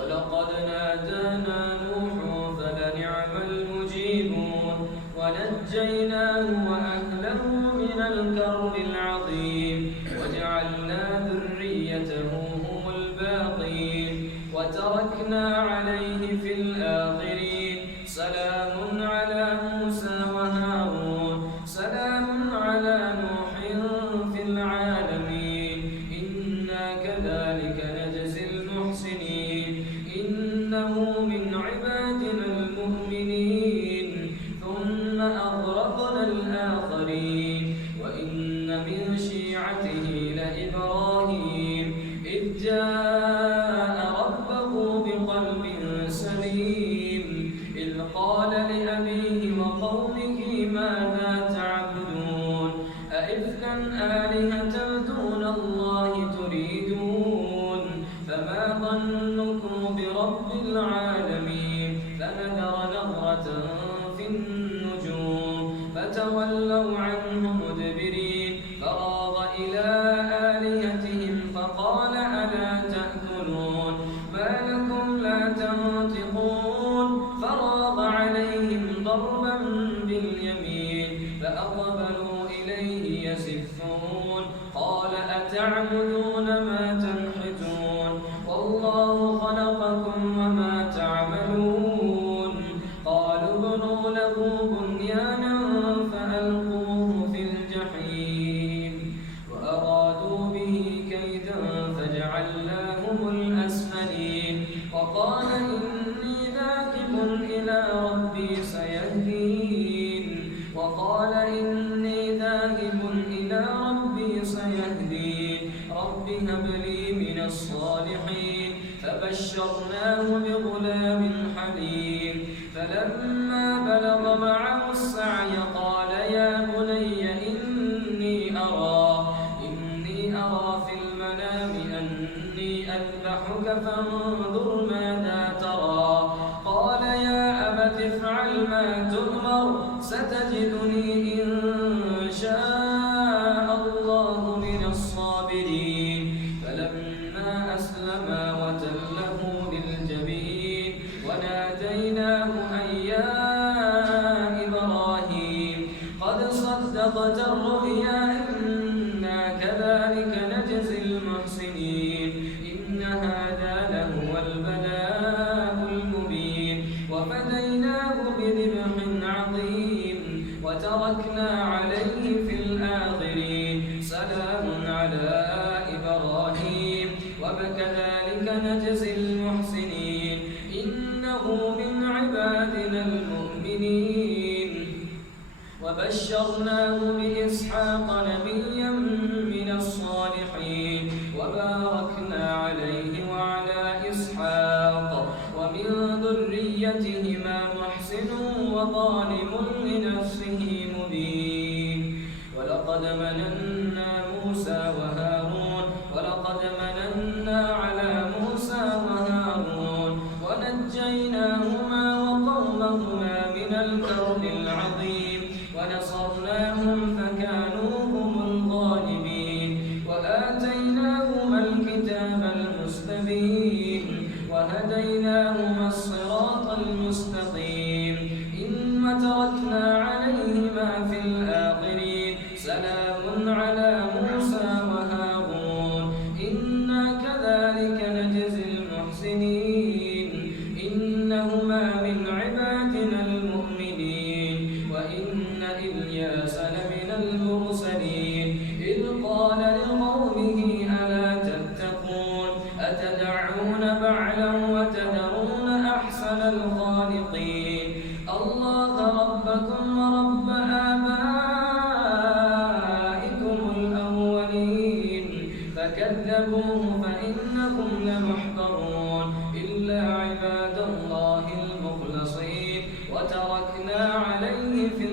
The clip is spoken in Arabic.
ولقد نادانا نوح فلنعم المجيبون ونجيناه وأهله من الكرب العظيم وجعلنا ذريته هم الباقين وتركنا عليه في الآخرين سلام على موسى وهارون سلام على نوح في العالمين إنا كذلك نجزي المحسنين إنه من عبادنا المؤمنين ثم أغرقنا الآخرين وإن من شيعته لإبراهيم إذ جاء ربه بقلب سليم إذ قال لأبيه وقومه ماذا تعبدون أئفكا آلهة دون الله تريدون فما ظنكم برب العالمين فنذر نظرة في النجوم فتولوا عنه مدبرين فراغ إلى آلهتهم فقال ألا تأكلون ما لكم لا تنطقون فراغ عليهم ضربا باليمين فأقبلوا إليه يزفون قال أتعبدون ما تنحتون والله خلقكم وما تعملون قالوا ابنوا له بنيانا فألقوه في الجحيم وأرادوا به كيدا فجعلناهم الأسفلين وقال إني ذاهب إلى ربي سيهدين رب هب لي من الصالحين فبشرناه بغلام حليم فلما بلغ معه السعي قال يا بني إني أرى في المنام أني أذبحك فانظر ماذا ترى قال يا أبت افعل ما تؤمر ستجدني إن شاء الله من الصابرين فلما أسلما وتله للجبين وناديناه أن يا إبراهيم قد صدقت الرؤيا إنا كذلك نجزي المحسنين إن هذا لهو البلاء المبين وفديناه بذبح عظيم وتركنا عليه في الآخرين سلام على إبراهيم وكذلك نجزي المحسنين إنه من عبادنا المؤمنين وبشرناه بإسحاق نبيا من الصالحين وباركنا عليه وعلى إسحاق ومن ذريتهما محسن وظالم لنفسه مبين ولقد مننا على موسى وهارون ونجيناهما وقومهما من الكرب العظيم ونصرناهم فكانوا هم الغالبين وآتيناهما الكتاب المستبين وهديناهما الصراط المستقيم وتركنا عليهما في الآخرين سلام على موسى وهارون إنا كذلك نجزي المحسنين إنهما من عبادنا المؤمنين وإن إلياس لمن المرسلين إذ قال لقومه ألا تتقون أتدعون بعلا وتذرون أحسن الخالقين الله ربكم ورب آبائكم الأولين فكذبوه فإنكم لمحضرون إلا عباد الله المخلصين وتركنا عليه في